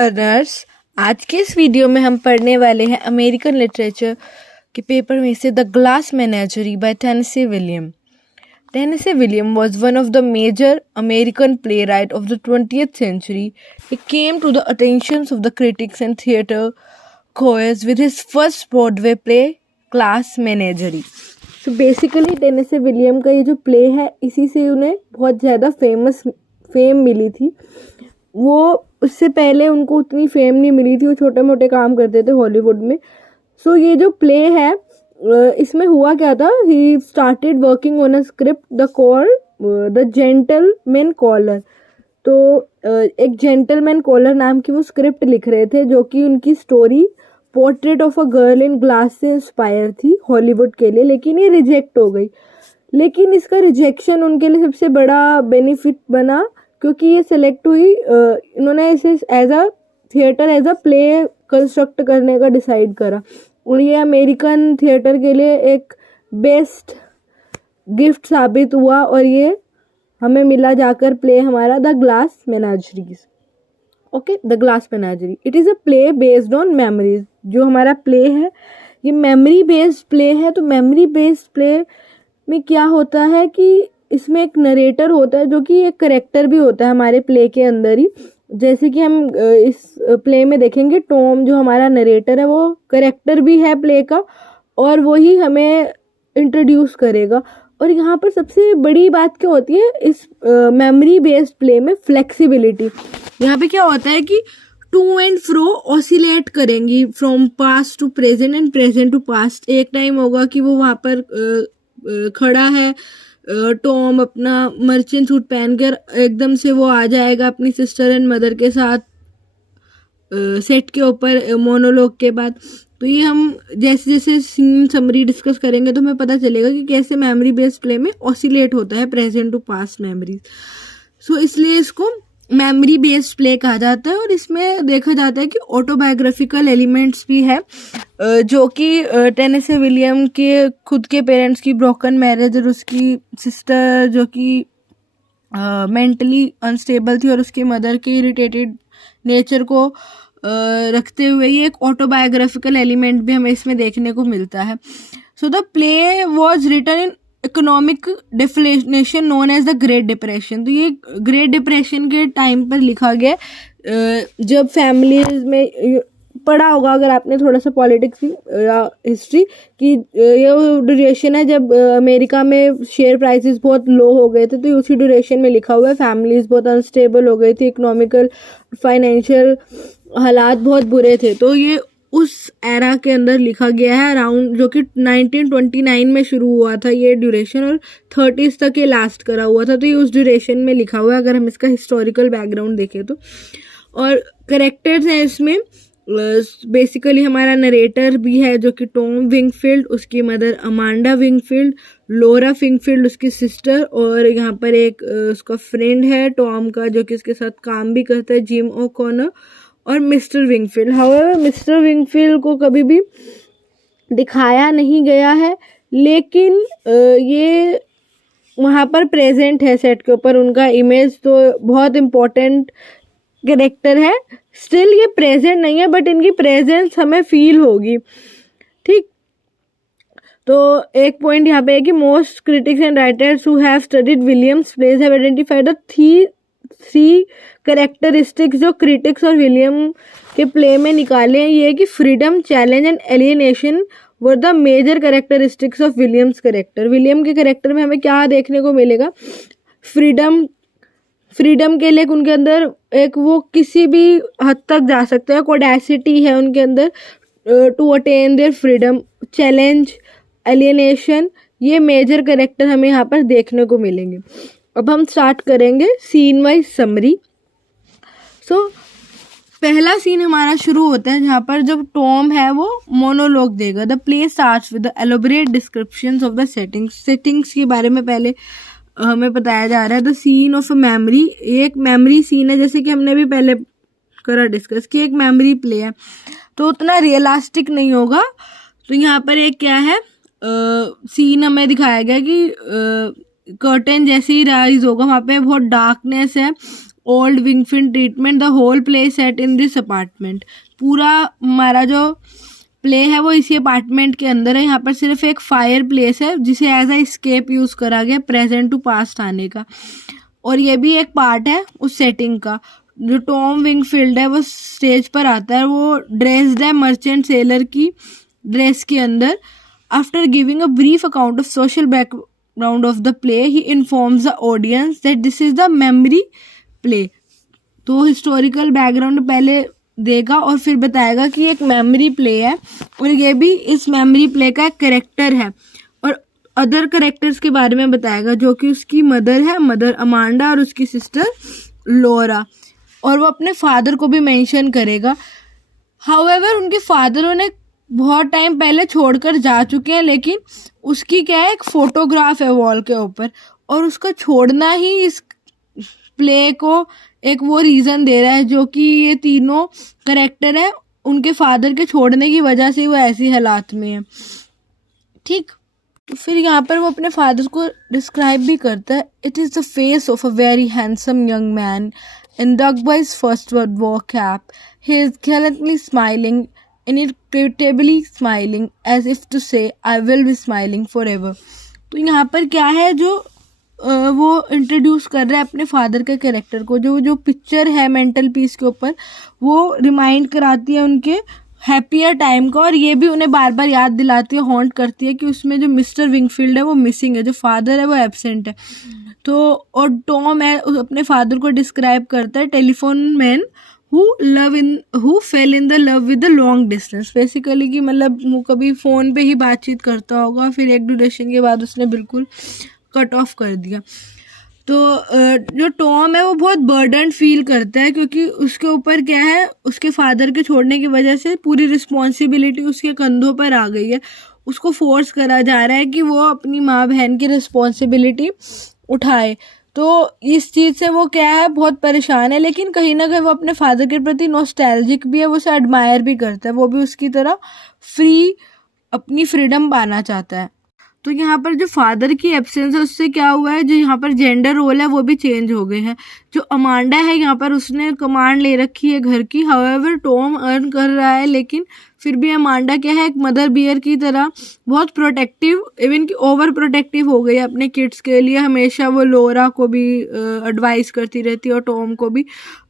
Learners, आज के इस वीडियो में हम पढ़ने वाले हैं अमेरिकन लिटरेचर के पेपर में से the glass menagerie by Tennessee William. Tennessee Williams was one of the major American playwrights of the 20th century. He came to the attention of the critics and theater goers with his first Broadway play, Glass Menagerie. So basically Tennessee Williams का ये जो play है इसी से उन्हें बहुत ज़्यादा fame मिली थी। वो उससे पहले उनको उतनी फेम नहीं मिली थी, वो छोटे मोटे काम करते थे हॉलीवुड में। सो ये जो प्ले है इसमें हुआ क्या था, he started working on a script the call the gentleman caller. तो एक जेंटलमैन कॉलर नाम की वो स्क्रिप्ट लिख रहे थे, जो कि उनकी story portrait of a girl in glass से इंस्पायर थी हॉलीवुड के लिए, लेकिन ये रिजेक्ट हो गई। लेकिन इसका रिजेक्शन उनके लिए सबसे बड़ा बेनिफिट बना, क्योंकि ये सिलेक्ट हुई, इन्होंने इसे एज अ प्ले कंस्ट्रक्ट करने का डिसाइड करा, और ये अमेरिकन थिएटर के लिए एक बेस्ट गिफ्ट साबित हुआ। और ये हमें मिला जाकर प्ले हमारा the glass menageries. Okay, the glass menagerie it is a play based on memories. जो हमारा प्ले है ये मेमोरी बेस्ड प्ले है। तो मेमोरी बेस्ड प्ले में क्या होता है कि इसमें एक नरेटर होता है, जो कि एक करेक्टर भी होता है हमारे प्ले के अंदर ही। जैसे कि हम इस प्ले में देखेंगे, टॉम जो हमारा नरेटर है वो करेक्टर भी है प्ले का, और वो ही हमें इंट्रोड्यूस करेगा। और यहाँ पर सबसे बड़ी बात क्या होती है इस मेमोरी बेस्ड प्ले में, फ्लेक्सिबिलिटी। यहाँ पे क्या होता है कि टू एंड फ्रो ऑसिलेट करेंगी, from past to present and present to past. एक टाइम होगा कि वो वहाँ पर खड़ा है, टॉम अपना मर्चेंट सूट पहनकर, एकदम से वो आ जाएगा अपनी सिस्टर एंड मदर के साथ सेट के ऊपर मोनोलॉग के बाद। तो ये हम जैसे जैसे सीन समरी डिस्कस करेंगे तो हमें पता चलेगा कि कैसे मेमोरी बेस्ड प्ले में ऑसिलेट होता है प्रेजेंट टू पास्ट मेमोरीज। सो इसलिए इसको मेमोरी बेस्ड प्ले कहा जाता है। और इसमें देखा जाता है कि ऑटोबायोग्राफिकल एलिमेंट्स भी है, जो कि टेनेसी विलियम के खुद के पेरेंट्स की ब्रोकन मैरिज और उसकी सिस्टर जो कि मेंटली अनस्टेबल थी और उसकी मदर के इरिटेटेड नेचर को रखते हुए ये एक ऑटोबायोग्राफिकल एलिमेंट भी हमें इसमें देखने को मिलता है। So the play was written in economic deflation known as the great depression. तो ये ग्रेट डिप्रेशन के टाइम पर लिखा गया, जब फैमिलीज में पढ़ा होगा अगर आपने थोड़ा सा पॉलिटिक्स या हिस्ट्री की, ये ड्यूरेशन है जब अमेरिका में शेयर प्राइसेस बहुत लो हो गए थे। तो उसी ड्यूरेशन में लिखा हुआ है, फैमिलीज बहुत अनस्टेबल हो गई थी, इकोनॉमिकल फाइनेंशियल हालात बहुत बुरे थे। तो ये उस एरा के अंदर लिखा गया है अराउंड, जो कि 1929 में शुरू हुआ था ये ड्यूरेशन, और 30s तक ये लास्ट करा हुआ था। तो ये उस ड्यूरेशन में लिखा हुआ है अगर हम इसका हिस्टोरिकल बैकग्राउंड देखें तो। और करेक्टर्स हैं इसमें, बेसिकली हमारा नरेटर भी है जो कि टॉम विंगफील्ड, उसकी मदर अमांडा विंगफील्ड, लोरा विंगफील्ड उसकी सिस्टर, और यहाँ पर एक उसका फ्रेंड है टॉम का जो कि उसके साथ काम भी करता है, जिम ओकॉनर, और मिस्टर विंगफील्ड। हाउएवर मिस्टर विंगफील्ड को कभी भी दिखाया नहीं गया है, लेकिन ये वहाँ पर प्रेजेंट है सेट के ऊपर। उनका इमेज तो बहुत इम्पोर्टेंट कैरेक्टर है, स्टिल ये प्रेजेंट नहीं है, बट इनकी प्रेजेंस हमें फील होगी। ठीक, तो एक पॉइंट यहाँ पे है कि most critics and writers who have studied Williams plays have identified the three characteristics जो क्रिटिक्स और विलियम के प्ले में निकाले हैं। ये है कि freedom, challenge and alienation were the major characteristics of Williams character. William के कैरेक्टर में हमें क्या देखने को मिलेगा, फ्रीडम के लिए उनके अंदर एक वो किसी भी हद तक जा सकते हैं, कोडेसिटी है उनके अंदर to attain their freedom. Challenge, alienation, ये मेजर कैरेक्टर हमें यहाँ पर देखने को मिलेंगे। अब हम स्टार्ट करेंगे सीन वाइज समरी। सो पहला सीन हमारा शुरू होता है जहाँ पर जब टॉम है वो मोनोलॉग देगा। The play starts with the elaborate descriptions of the settings के बारे में पहले हमें बताया जा रहा है। The scene of a memory, ये एक मेमोरी सीन है, जैसे कि हमने भी पहले करा डिस्कस कि एक मेमोरी प्ले है तो उतना रियलिस्टिक नहीं होगा। तो यहाँ पर एक क्या है, सीन हमें दिखाया गया कि कर्टेन जैसे ही राइज होगा वहाँ पे बहुत डार्कनेस है old Wingfield treatment, the whole play set in this apartment. पूरा हमारा जो प्ले है वो इसी अपार्टमेंट के अंदर है। यहाँ पर सिर्फ एक फायर प्लेस है जिसे एज अ स्केप यूज़ करा गया प्रेजेंट टू पास्ट आने का, और ये भी एक पार्ट है उस सेटिंग का। जो टॉम विंगफील्ड है वो स्टेज पर आता है, वो ड्रेस्ड है मर्चेंट सेलर की ड्रेस के अंदर। After giving a brief account of social background of the play, he informs the audience that this is the memory play. तो हिस्टोरिकल बैकग्राउंड पहले देगा और फिर बताएगा कि एक मेमोरी प्ले है, और ये भी इस मेमोरी प्ले का एक करेक्टर है, और अदर करेक्टर्स के बारे में बताएगा जो कि उसकी मदर है, मदर अमांडा, और उसकी सिस्टर लोरा, और वो अपने फादर को भी मेंशन करेगा। हाउएवर उनके फादर उन्हें बहुत टाइम पहले छोड़कर जा चुके हैं, लेकिन उसकी क्या है, एक फोटोग्राफ है वॉल के ऊपर, और उसका छोड़ना ही इस प्ले को एक वो रीज़न दे रहा है जो कि ये तीनों करेक्टर है उनके फादर के छोड़ने की वजह से वो ऐसी हालात में है। ठीक, तो फिर यहाँ पर वो अपने फादर को डिस्क्राइब भी करता है। It is the face of a very handsome young man in doughboy's first world war cap. He is gallantly smiling, inequitably smiling, as if to say I will be smiling forever. तो यहाँ पर क्या है, जो वो introduce कर रहा है अपने फादर के कैरेक्टर को। जो पिक्चर है मेंटल पीस के ऊपर, वो रिमाइंड कराती है उनके हैप्पियर टाइम का, और ये भी उन्हें बार बार याद दिलाती है, हॉन्ट करती है कि उसमें जो मिस्टर विंगफील्ड है वो मिसिंग है, जो फादर है वो एब्सेंट है। तो और टॉम है अपने फादर को डिस्क्राइब करता है, telephone man who fail in the love with the long distance. Basically कि मतलब वो कभी फ़ोन पे ही बातचीत करता होगा, फिर एक ड्यूरेशन के बाद उसने बिल्कुल कट ऑफ कर दिया। तो जो टॉम है वो बहुत बर्डन फील करता है, क्योंकि उसके ऊपर क्या है, उसके फादर के छोड़ने की वजह से पूरी रिस्पॉन्सिबिलिटी उसके कंधों पर आ गई है। उसको फोर्स करा जा रहा है कि वो अपनी माँ बहन की रिस्पॉन्सिबिलिटी उठाए। तो इस चीज़ से वो क्या है, बहुत परेशान है, लेकिन कहीं ना कहीं वो अपने फादर के प्रति नॉस्टैल्जिक भी है, वो उसे एडमायर भी करता है, वो भी उसकी तरह अपनी फ्रीडम पाना चाहता है। तो यहाँ पर जो फादर की एब्सेंस है उससे क्या हुआ है, जो यहाँ पर जेंडर रोल है वो भी चेंज हो गए हैं। जो अमांडा है यहाँ पर उसने कमांड ले रखी है घर की। हाउएवर टॉम अर्न कर रहा है, लेकिन फिर भी अमांडा क्या है, एक मदर बियर की तरह बहुत प्रोटेक्टिव, इवन कि ओवर प्रोटेक्टिव हो गई है अपने किड्स के लिए। हमेशा वो लोरा को भी एडवाइस करती रहती है, और टॉम को भी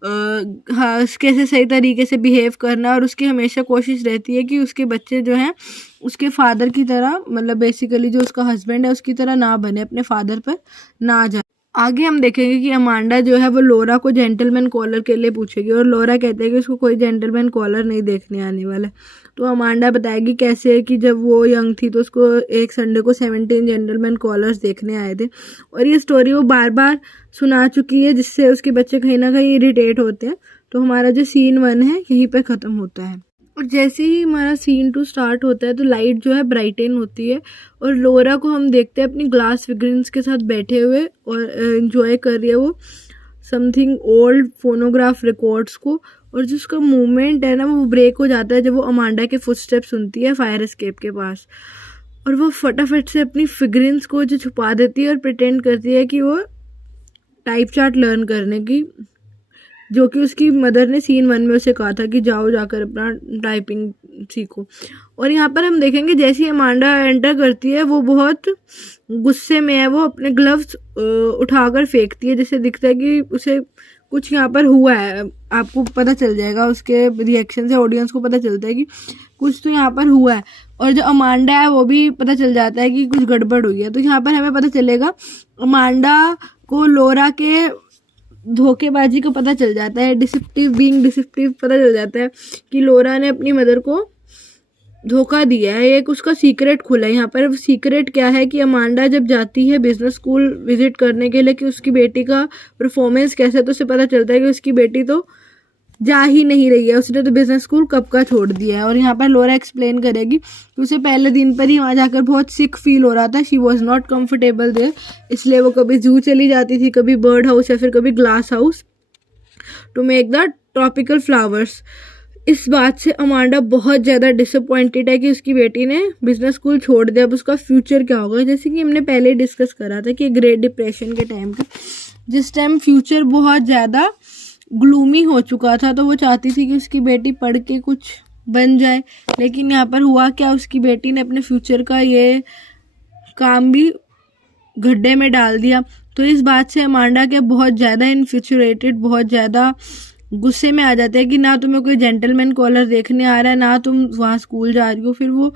कैसे सही तरीके से बिहेव करना, और उसकी हमेशा कोशिश रहती है कि उसके बच्चे जो हैं उसके फादर की तरह, मतलब बेसिकली जो उसका हस्बैंड है उसकी तरह ना बने, अपने फादर पर ना जाए। आगे हम देखेंगे कि अमांडा जो है वो लोरा को जेंटलमैन कॉलर के लिए पूछेगी, और लोरा कहते हैं कि उसको कोई जेंटलमैन कॉलर नहीं देखने आने वाला है। तो अमांडा बताएगी कैसे कि जब वो यंग थी तो उसको एक संडे को 17 जेंटलमैन कॉलर्स देखने आए थे, और ये स्टोरी वो बार बार सुना चुकी है, जिससे उसके बच्चे कहीं ना कहीं इरिटेट होते हैं। तो हमारा जो सीन 1 है यहीं पर ख़त्म होता है, और जैसे ही हमारा सीन 2 स्टार्ट होता है तो लाइट जो है ब्राइटन होती है, और लोरा को हम देखते हैं अपनी ग्लास फिगरेंस के साथ बैठे हुए और एंजॉय कर रही है वो समथिंग ओल्ड फोनोग्राफ रिकॉर्ड्स को। और जो उसका मूवमेंट है ना वो ब्रेक हो जाता है जब वो अमांडा के फुटस्टेप सुनती है फायर एस्केप के पास, और वो फटाफट से अपनी फिगरेंस को जो छुपा देती है और प्रिटेंड करती है कि वो टाइप चार्ट लर्न करने की, जो कि उसकी मदर ने सीन 1 में उसे कहा था कि जाओ जाकर अपना टाइपिंग सीखो। और यहाँ पर हम देखेंगे जैसे ही अमांडा एंटर करती है वो बहुत गुस्से में है, वो अपने ग्लव्स उठाकर फेंकती है, जैसे दिखता है कि उसे कुछ यहाँ पर हुआ है। आपको पता चल जाएगा उसके रिएक्शन से, ऑडियंस को पता चलता है कि कुछ तो यहाँ पर हुआ है, और जो अमांडा है वो भी पता चल जाता है कि कुछ गड़बड़ हुई है। तो यहाँ पर हमें पता चलेगा अमांडा को लोरा के धोखेबाजी को पता चल जाता है, डिसेप्टिव पता चल जाता है कि लोरा ने अपनी मदर को धोखा दिया है। एक उसका सीक्रेट खुला है। यहाँ पर सीक्रेट क्या है कि अमांडा जब जाती है बिजनेस स्कूल विजिट करने के लिए कि उसकी बेटी का परफॉर्मेंस कैसा है, तो उसे पता चलता है कि उसकी बेटी तो जा ही नहीं रही है, उसने तो बिजनेस स्कूल कब का छोड़ दिया है। और यहाँ पर लोरा एक्सप्लेन करेगी कि उसे पहले दिन पर ही वहाँ जाकर बहुत सिक फील हो रहा था, she was not comfortable there, इसलिए वो कभी जू चली जाती थी, कभी बर्ड हाउस या फिर कभी glass house to make the tropical flowers. इस बात से अमांडा बहुत ज़्यादा डिसअपॉइंटेड है कि उसकी बेटी ने बिजनेस स्कूल छोड़ दिया, अब उसका फ्यूचर क्या होगा। जैसे कि हमने पहले डिस्कस करा था कि ग्रेट डिप्रेशन के टाइम का जिस टाइम फ्यूचर बहुत ज़्यादा ग्लूमी हो चुका था, तो वो चाहती थी कि उसकी बेटी पढ़ के कुछ बन जाए, लेकिन यहाँ पर हुआ क्या, उसकी बेटी ने अपने फ्यूचर का ये काम भी गड्ढे में डाल दिया। तो इस बात से अमांडा के बहुत ज़्यादा इन्फ्यूचुरेटेड, बहुत ज़्यादा गुस्से में आ जाते हैं कि ना तुम्हें कोई जेंटलमैन कॉलर देखने आ रहा है, ना तुम वहाँ स्कूल जा रही हो। फिर वो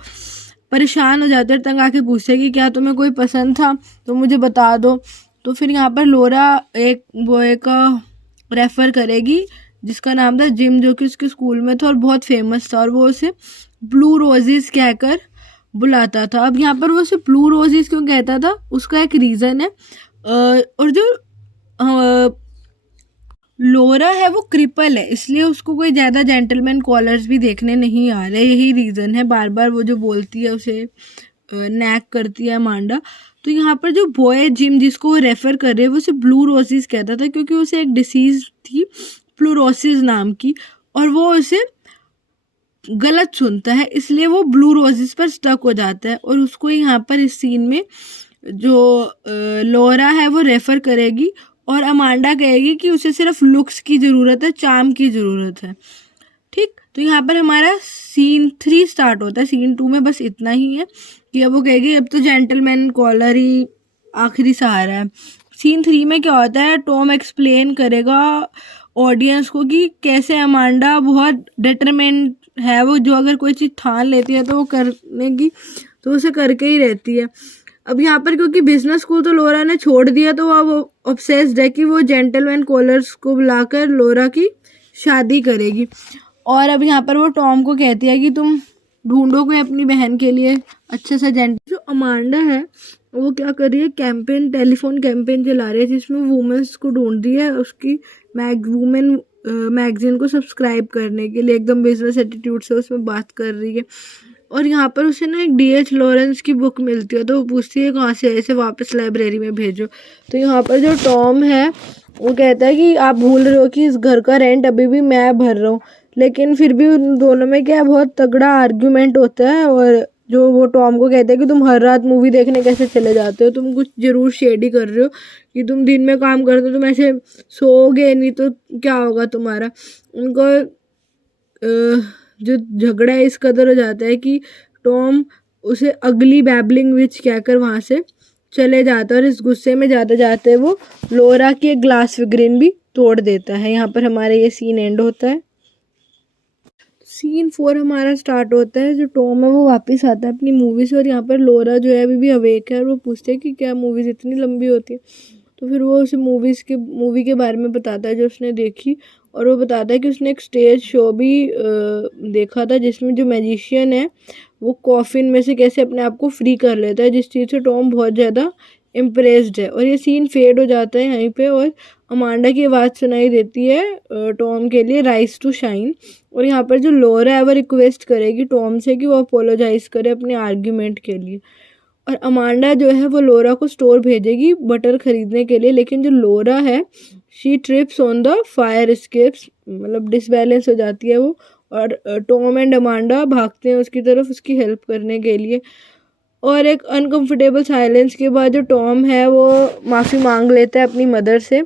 परेशान हो जाते हैं, तंग आके पूछते हैं कि क्या तुम्हें कोई पसंद था तो मुझे बता दो। तो फिर यहाँ पर लोरा एक रेफ़र करेगी जिसका नाम था जिम, जो कि उसके स्कूल में था और बहुत फेमस था, और वो उसे ब्लू रोजेस कहकर बुलाता था। अब यहाँ पर वो उसे ब्लू रोजेस क्यों कहता था, उसका एक रीज़न है। और जो लोरा है वो क्रिपल है, इसलिए उसको कोई ज़्यादा जेंटलमैन कॉलर्स भी देखने नहीं आ रहे, यही रीज़न है। बार बार वो जो बोलती है उसे नैक करती है अमांडा। तो यहाँ पर जो बॉय जिम जिसको वो रेफ़र कर रहे हैं वो उसे ब्लू रोजेस कहता था, क्योंकि उसे एक डिसीज़ थी फ्लोरोसिस नाम की, और वो उसे गलत सुनता है, इसलिए वो ब्लू रोजेस पर स्टक हो जाता है। और उसको यहाँ पर इस सीन में जो लोरा है वो रेफ़र करेगी और अमांडा कहेगी कि उसे सिर्फ लुक्स की ज़रूरत है, चार्म की ज़रूरत है। ठीक, तो यहाँ पर हमारा सीन 3 स्टार्ट होता है। सीन 2 में बस इतना ही है कि अब वो कहेगी अब तो जेंटलमैन कॉलर ही आखिरी सहारा है। सीन 3 में क्या होता है, टॉम एक्सप्लेन करेगा ऑडियंस को कि कैसे अमांडा बहुत डिटरमिन्ड है, वो जो अगर कोई चीज़ ठान लेती है तो वो करने की तो उसे करके ही रहती है। अब यहाँ पर क्योंकि बिजनेस स्कूल तो लोरा ने छोड़ दिया, तो वो ऑब्सेस्ड है कि वो जेंटलमैन कॉलर्स को बुलाकर लोरा की शादी करेगी। और अब यहाँ पर वो टॉम को कहती है कि तुम ढूंढो कोई अपनी बहन के लिए अच्छा सा जो अमांडा है वो क्या कर रही है, कैंपेन, टेलीफोन कैंपेन चला रही है जिसमें वुमेन्स को ढूंढ रही है उसकी वुमेन मैगजीन को सब्सक्राइब करने के लिए, एकदम बिजनेस एटीट्यूड से उसमें बात कर रही है। और यहाँ पर उसे ना एक D.H. लॉरेंस की बुक मिलती है, तो वो पूछती है कहाँ से है, इसे वापस लाइब्रेरी में भेजो। तो यहाँ पर जो टॉम है वो कहता है कि आप भूल रहे हो कि इस घर का रेंट अभी भी मैं भर रहा हूँ, लेकिन फिर भी उन दोनों में क्या बहुत तगड़ा आर्ग्यूमेंट होता है। और जो वो टॉम को कहते हैं कि तुम हर रात मूवी देखने कैसे चले जाते हो, तुम कुछ ज़रूर शेडी कर रहे हो कि तुम दिन में काम करते हो, तुम ऐसे सोओगे नहीं तो क्या होगा तुम्हारा। उनको जो झगड़ा है इस कदर हो जाता है कि टॉम उसे अगली बैबलिंग विच कहकर वहाँ से चले जाता है, और इस गुस्से में जाते जाते वो लोरा की एक ग्लास फिगरिन भी तोड़ देता है। यहाँ पर हमारा ये सीन एंड होता है। सीन 4 हमारा स्टार्ट होता है। जो टॉम है वो वापस आता है अपनी मूवी से, और यहाँ पर लोरा जो है अभी भी अवेक है, और वो पूछते हैं कि क्या मूवीज़ इतनी लंबी होती है। तो फिर वो उसे मूवी के बारे में बताता है जो उसने देखी, और वो बताता है कि उसने एक स्टेज शो भी देखा था जिसमें जो मैजिशियन है वो कॉफिन में से कैसे अपने आप को फ्री कर लेता है, जिस चीज़ से टॉम बहुत ज़्यादा इम्प्रेस्ड है। और ये सीन फेड हो जाता है यहीं पे, और अमांडा की आवाज़ सुनाई देती है टॉम के लिए, राइज टू शाइन। और यहाँ पर जो लोरा है वो रिक्वेस्ट करेगी टॉम से कि वो अपोलोजाइज़ करे अपने आर्ग्यूमेंट के लिए। और अमांडा जो है वो लोरा को स्टोर भेजेगी बटर ख़रीदने के लिए, लेकिन जो लोरा है she trips on the fire escapes, मतलब डिसबैलेंस हो जाती है वो, और टॉम एंड अमांडा भागते हैं उसकी तरफ उसकी हेल्प करने के लिए। और एक अनकंफर्टेबल साइलेंस के बाद जो टॉम है वो माफ़ी मांग लेता है अपनी मदर से,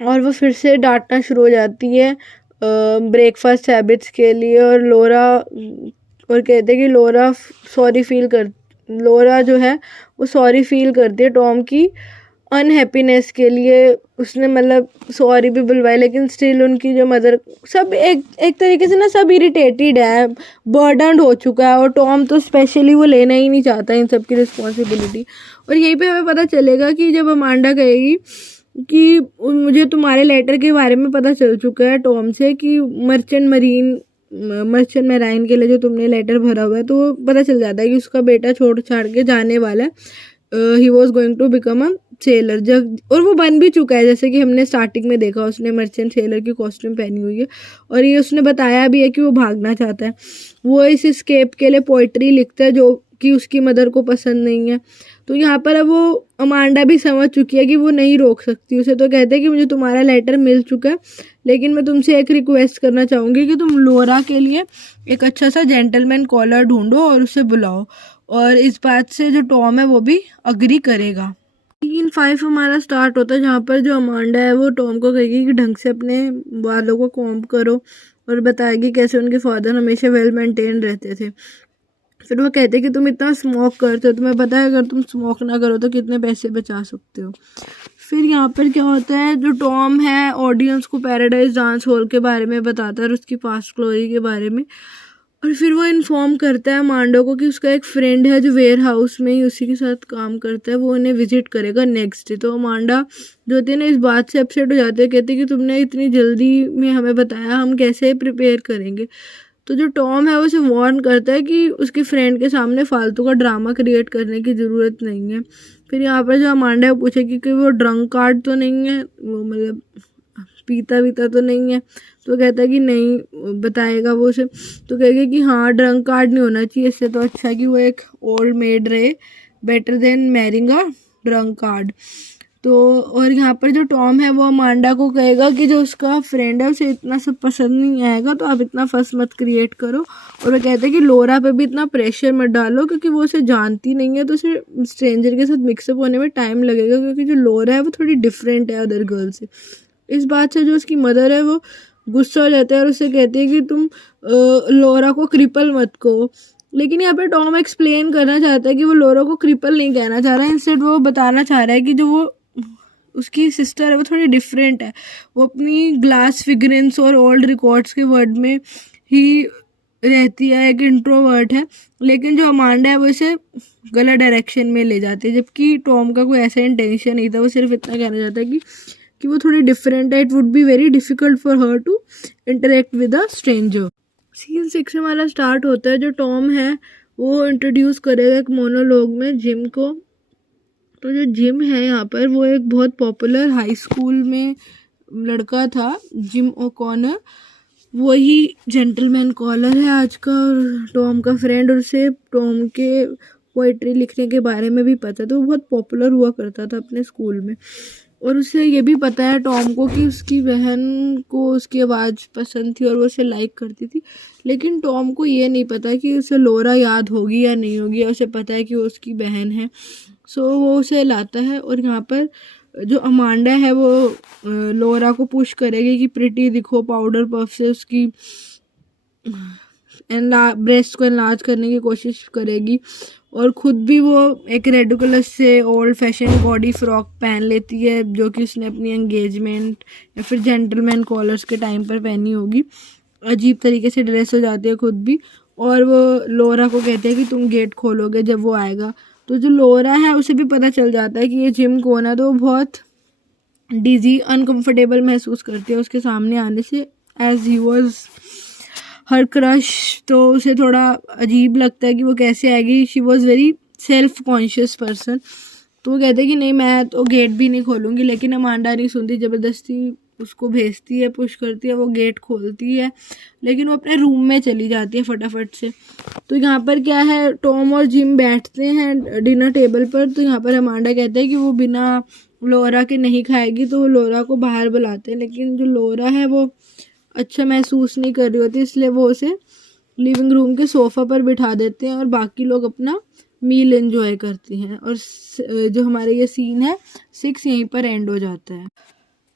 और वो फिर से डांटना शुरू हो जाती है ब्रेकफास्ट हैबिट्स के लिए। और कहते हैं कि लोरा जो है वो सॉरी फील करती है टॉम की अनहैप्पीनेस के लिए। उसने मतलब सॉरी भी बुलवाई, लेकिन स्टिल उनकी जो मदर, सब एक तरीके से ना सब इरिटेटेड है, बर्डनड हो चुका है, और टॉम तो स्पेशली वो लेना ही नहीं चाहता इन सब की रिस्पॉन्सिबिलिटी। और यहीं पे हमें पता चलेगा कि जब अमांडा कहेगी कि मुझे तुम्हारे लेटर के बारे में पता चल चुका है टॉम से कि मर्चेंट मैराइन के लिए जो तुमने लेटर भरा हुआ है, तो पता चल जाता है कि उसका बेटा छोड़ छाड़ के जाने वाला है। He was going to become a seller, और वो बन भी चुका है, जैसे कि हमने स्टार्टिंग में देखा उसने मर्चेंट सेलर की कॉस्ट्यूम पहनी हुई है। और ये उसने बताया भी है कि वो भागना चाहता है। वो इस एस्केप के लिए पोइट्री लिखता है जो कि उसकी मदर को पसंद नहीं है। तो यहाँ पर अब वो अमांडा भी समझ चुकी है कि वो नहीं रोक सकती उसे, तो कहते हैं कि मुझे तुम्हारा लेटर मिल चुका है, लेकिन मैं तुमसे एक रिक्वेस्ट करना चाहूँगी कि तुम लोरा के लिए एक अच्छा सा जेंटलमैन कॉलर ढूंढो और उसे बुलाओ। और इस बात से जो टॉम है वो भी अग्री करेगा। सीन 5 हमारा स्टार्ट होता है जहाँ पर जो अमांडा है वो टॉम को कहेगी कि ढंग से अपने बालों को कॉम्ब करो और बताएगी कैसे उनके फादर हमेशा वेल मेंटेन रहते थे। फिर वो कहते कि तुम इतना स्मोक करते हो, तुम्हें पता है अगर तुम स्मोक ना करो तो कितने पैसे बचा सकते हो। फिर यहाँ पर क्या होता है, जो टॉम है ऑडियंस को पैराडाइज डांस हॉल के बारे में बताता है और उसकी पास्ट ग्लोरी के बारे में। और फिर वो इन्फॉर्म करता है अमांडा को कि उसका एक फ्रेंड है जो वेयर हाउस में ही उसी के साथ काम करता है, वो उन्हें विजिट करेगा नेक्स्ट डे। तो अमांडा जो होती है ना इस बात से अपसेट हो जाते हैं, कहते हैं कि तुमने इतनी जल्दी में हमें बताया, हम कैसे प्रिपेयर करेंगे। तो जो टॉम है वो उसे वार्न करता है कि उसके फ्रेंड के सामने फालतू का ड्रामा क्रिएट करने की ज़रूरत नहीं है। फिर यहाँ पर जो अमांडा है वो पूछेगी कि वो ड्रंक कार्ड तो नहीं है, वो मतलब पीता वीता तो नहीं है। तो कहता है कि नहीं, बताएगा वो उसे। तो कहेगा कि हाँ ड्रंक कार्ड नहीं होना चाहिए, इससे तो अच्छा है कि वो एक ओल्ड मेड रहे, better than marrying a drunk card. तो और यहाँ पर जो टॉम है वो अमांडा को कहेगा कि जो उसका फ्रेंड है उसे इतना सब पसंद नहीं आएगा, तो आप इतना फस मत क्रिएट करो। और वो कहते हैं कि लोरा पे भी इतना प्रेशर मत डालो क्योंकि वो उसे जानती नहीं है, तो उसे स्ट्रेंजर के साथ मिक्सअप होने में टाइम लगेगा, क्योंकि जो लोरा है वो थोड़ी डिफरेंट है अदर गर्ल से। इस बात से जो उसकी मदर है वो गुस्सा हो जाता है और उससे कहती है कि तुम लोरा को क्रिपल मत कहो। लेकिन यहाँ पे टॉम एक्सप्लेन करना चाहता है कि वो लोरा को क्रिपल नहीं कहना चाह रहा है, इंस्टेड वो बताना चाह रहा है कि जो वो उसकी सिस्टर है वो थोड़ी डिफरेंट है, वो अपनी ग्लास फिगरेंस और ओल्ड रिकॉर्ड्स के वर्ड में ही रहती है, एक इंट्रोवर्ट है। लेकिन जो अमांडा है वो इसे गलत डायरेक्शन में ले जाती है, जबकि टॉम का कोई ऐसा इंटेंशन नहीं था, वो सिर्फ इतना कहना चाहता है कि वो थोड़ी डिफरेंट है, it would be very difficult for her to interact with a stranger. Scene 6 हमारा स्टार्ट होता है, जो टॉम है वो इंट्रोड्यूस करेगा एक मोनोलॉग में जिम को। तो जो जिम है यहाँ पर वो एक बहुत पॉपुलर हाई स्कूल में लड़का था, जिम ओकॉनर। वही जेंटलमैन कॉलर है आज का और टॉम का फ्रेंड, और उसे टॉम के पोइट्री लिखने के बारे में भी पता था, तो वो बहुत पॉपुलर हुआ करता था अपने स्कूल में। और उसे ये भी पता है टॉम को कि उसकी बहन को उसकी आवाज़ पसंद थी और वो उसे लाइक करती थी। लेकिन टॉम को ये नहीं पता कि उसे लोरा याद होगी या नहीं होगी, उसे पता है कि वो उसकी बहन है। सो वो उसे लाता है और यहाँ पर जो अमांडा है वो लोरा को पुश करेगी कि प्रिटी दिखो, पाउडर पफ से उसकी ब्रेस्ट को एनलार्ज करने की कोशिश करेगी। और ख़ुद भी वो एक रेडिकुलस से ओल्ड फैशन बॉडी फ्रॉक पहन लेती है, जो कि उसने अपनी एंगेजमेंट या फिर जेंटलमैन कॉलर्स के टाइम पर पहनी होगी। अजीब तरीके से ड्रेस हो जाती है खुद भी। और वो लोरा को कहते हैं कि तुम गेट खोलोगे जब वो आएगा। तो जो लोरा है उसे भी पता चल जाता है कि ये जिम कौन है, तो वो बहुत डिजी अनकंफर्टेबल महसूस करती है उसके सामने आने से, as he was her crush. तो उसे थोड़ा अजीब लगता है कि वो कैसे आएगी, she was very self conscious person. तो वो कहते हैं कि नहीं मैं तो गेट भी नहीं खोलूँगी, लेकिन अमांडा नहीं सुनती, ज़बरदस्ती उसको भेजती है, पुश करती है, वो गेट खोलती है, लेकिन वो अपने रूम में चली जाती है फटाफट से। तो यहाँ पर क्या है, टॉम और जिम बैठते हैं डिनर टेबल पर। तो यहाँ पर अमांडा कहता है कि वो बिना लोरा के नहीं खाएगी, तो वो लोरा को बाहर बुलाते हैं। लेकिन जो लोरा है वो अच्छा महसूस नहीं कर रही होती, इसलिए वो उसे लिविंग रूम के सोफ़ा पर बिठा देते हैं और बाकी लोग अपना मील एंजॉय करती हैं। और जो हमारे ये सीन है 6 यहीं पर एंड हो जाता है।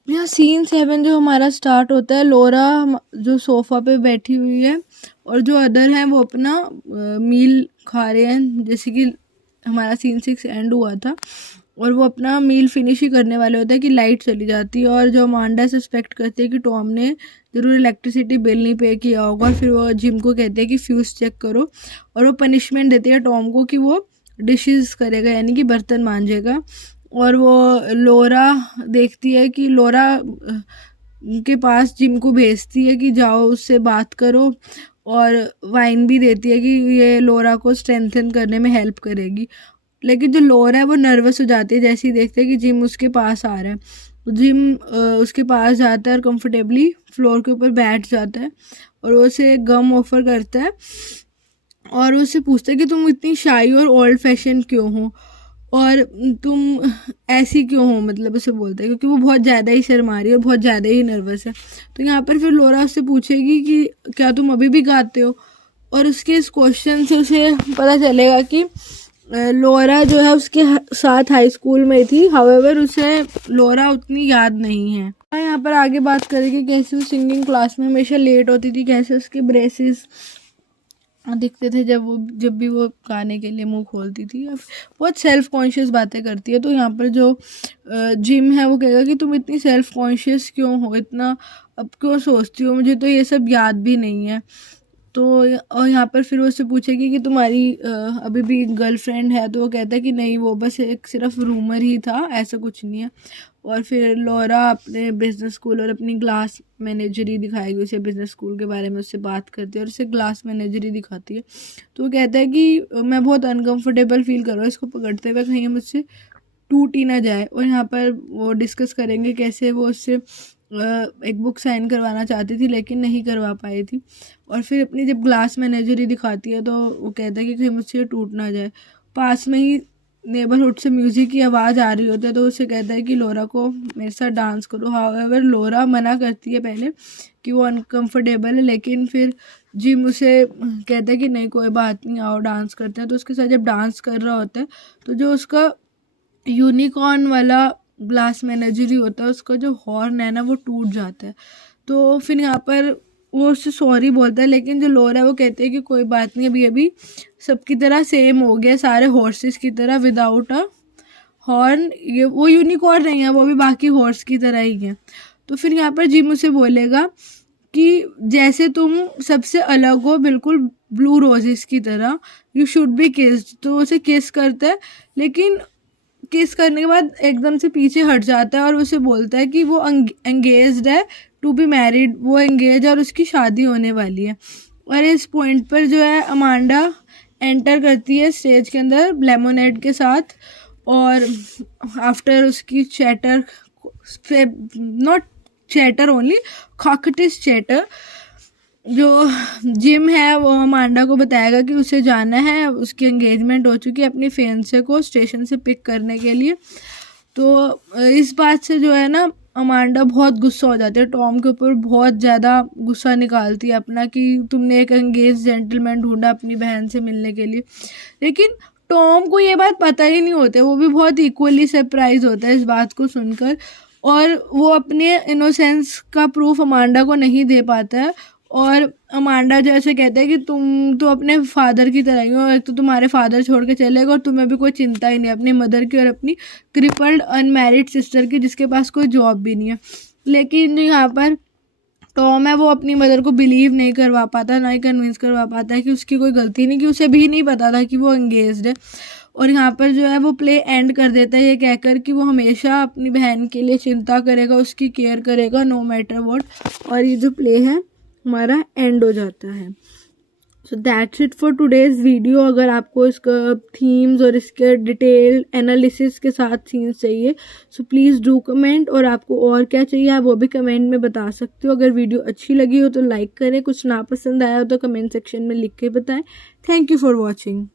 यहाँ सीन 7 जो हमारा स्टार्ट होता है, लोरा जो सोफ़ा पे बैठी हुई है और जो अदर हैं वो अपना मील खा रहे हैं, जैसे कि हमारा सीन 6 एंड हुआ था। और वो अपना मील फिनिश ही करने वाले होते हैं कि लाइट चली जाती है, और जो अमांडा सस्पेक्ट करती है कि टॉम ने ज़रूर इलेक्ट्रिसिटी बिल नहीं पे किया होगा। और फिर वो जिम को कहते हैं कि फ्यूज़ चेक करो, और वो पनिशमेंट देती है टॉम को कि वो डिशेस करेगा, यानी कि बर्तन मांजेगा। और वो लोरा देखती है कि लोरा के पास जिम को भेजती है कि जाओ उससे बात करो, और वाइन भी देती है कि ये लोरा को स्ट्रेंथन करने में हेल्प करेगी। लेकिन जो लोरा है वो नर्वस हो जाती है जैसे ही देखते हैं कि जिम उसके पास आ रहा है। तो जिम उसके पास जाता है और कंफर्टेबली फ्लोर के ऊपर बैठ जाता है, और वो उसे गम ऑफर करता है और उससे पूछता है कि तुम इतनी शाई और ओल्ड फैशन क्यों हो, और तुम ऐसी क्यों हो, मतलब उसे बोलता है क्योंकि वो बहुत ज़्यादा ही शर्मा रही है और बहुत ज़्यादा ही नर्वस है। तो यहाँ पर फिर लोरा उससे पूछेगी कि क्या तुम अभी भी गाते हो, और उसके इस क्वेश्चन से उसे पता चलेगा कि लोरा जो है उसके साथ हाई स्कूल में थी, हाउएवर उसे लोरा उतनी याद नहीं है। यहाँ पर आगे बात करेंगे कैसे वो सिंगिंग क्लास में हमेशा लेट होती थी, कैसे उसके ब्रेसेस दिखते थे जब भी वो गाने के लिए मुंह खोलती थी। अब बहुत सेल्फ कॉन्शियस बातें करती है। तो यहाँ पर जो जिम है वो कहेगा कि तुम इतनी सेल्फ कॉन्शियस क्यों हो, इतना अब क्यों सोचती हो, मुझे तो ये सब याद भी नहीं है। तो और यहाँ पर फिर वो उससे पूछेगी कि तुम्हारी अभी भी गर्लफ्रेंड है, तो वो कहता है कि नहीं, वो बस एक सिर्फ रूमर ही था, ऐसा कुछ नहीं है। और फिर लॉरा अपने बिजनेस स्कूल और अपनी ग्लास मैनेजरी दिखाएगी उसे, बिजनेस स्कूल के बारे में उससे बात करती है और उसे ग्लास मैनेजरी दिखाती है। तो वो कहता है कि मैं बहुत अनकंफर्टेबल फील कर रहा हूँ इसको पकड़ते हुए, कहीं मुझसे टूट ही ना जाए। और यहाँ पर वो डिस्कस करेंगे कैसे वो उससे एक बुक साइन करवाना चाहती थी लेकिन नहीं करवा पाई थी। और फिर अपनी जब ग्लास मैनेजरी दिखाती है तो वो कहता है कि कहीं मुझसे टूट ना जाए। पास में ही नेबरहुड से म्यूज़िक की आवाज़ आ रही होती है, तो उसे कहता है कि लोरा को मेरे साथ डांस करो। हाउएवर लोरा मना करती है पहले कि वो अनकंफर्टेबल है, लेकिन फिर जिम उसे कहता है कि नहीं कोई बात नहीं, आओ डांस करते हैं। तो उसके साथ जब डांस कर रहा होता है तो जो उसका यूनिकॉर्न वाला ग्लास मैनेजरी होता है उसका जो हॉर्न है ना वो टूट जाता है। तो फिर यहाँ पर वो उससे सॉरी बोलता है, लेकिन जो लोरा है वो कहते हैं कि कोई बात नहीं, अभी अभी सबकी तरह सेम हो गया, सारे हॉर्सेस की तरह विदाउट अ हॉर्न, ये वो यूनिकॉर्न नहीं है, वो भी बाकी हॉर्स की तरह ही है। तो फिर यहाँ पर जिम उसे बोलेगा कि जैसे तुम सबसे अलग हो, बिल्कुल ब्लू रोजेस की तरह, यू शुड बी किस्ड। तो उसे किस करता है, लेकिन किस करने के बाद एकदम से पीछे हट जाता है और उसे बोलता है कि वो एंगेज्ड है टू बी मैरिड, वो एंगेज और उसकी शादी होने वाली है। और इस पॉइंट पर जो है अमांडा एंटर करती है स्टेज के अंदर लेमोनेड के साथ, और आफ्टर उसकी chatter, not chatter only, coquettish chatter, जो जिम है वो अमांडा को बताएगा कि उसे जाना है, उसकी एंगेजमेंट हो चुकी है अपनी फियांसे को स्टेशन से पिक करने के लिए। तो इस बात से जो है ना अमांडा बहुत गुस्सा हो जाती है, टॉम के ऊपर बहुत ज़्यादा गुस्सा निकालती है अपना कि तुमने एक एंगेज जेंटलमैन ढूंढा अपनी बहन से मिलने के लिए। लेकिन टॉम को ये बात पता ही नहीं होती, वो भी बहुत इक्वली सरप्राइज होता है इस बात को सुनकर, और वो अपने इनोसेंस का प्रूफ अमांडा को नहीं दे पाता है। और अमांडा जैसे कहते हैं कि तुम तो अपने फादर की तरह ही हो, एक तो तुम्हारे फादर छोड़ के चले गए और तुम्हें भी कोई चिंता ही नहीं अपनी मदर की और अपनी क्रिपल्ड अनमैरिड सिस्टर की जिसके पास कोई जॉब भी नहीं है। लेकिन जो यहाँ पर टॉम है वो अपनी मदर को बिलीव नहीं करवा पाता, ना ही कन्विंस करवा पाता है कि उसकी कोई गलती नहीं, कि उसे भी नहीं पता था कि वो एंगेज्ड है। और यहाँ पर जो है वो प्ले एंड कर देता है ये कहकर कि वो हमेशा अपनी बहन के लिए चिंता करेगा, उसकी केयर करेगा नो मैटर व्हाट। और ये जो प्ले है हमारा एंड हो जाता है। So that's it for today's video. अगर आपको इसका थीम्स और इसके डिटेल एनालिसिस के साथ सीन्स चाहिए सो प्लीज़ डू कमेंट, और आपको और क्या चाहिए आप वो भी कमेंट में बता सकते हो। अगर वीडियो अच्छी लगी हो तो लाइक करें, कुछ ना पसंद आया हो तो कमेंट सेक्शन में लिख के बताएं। Thank you for watching.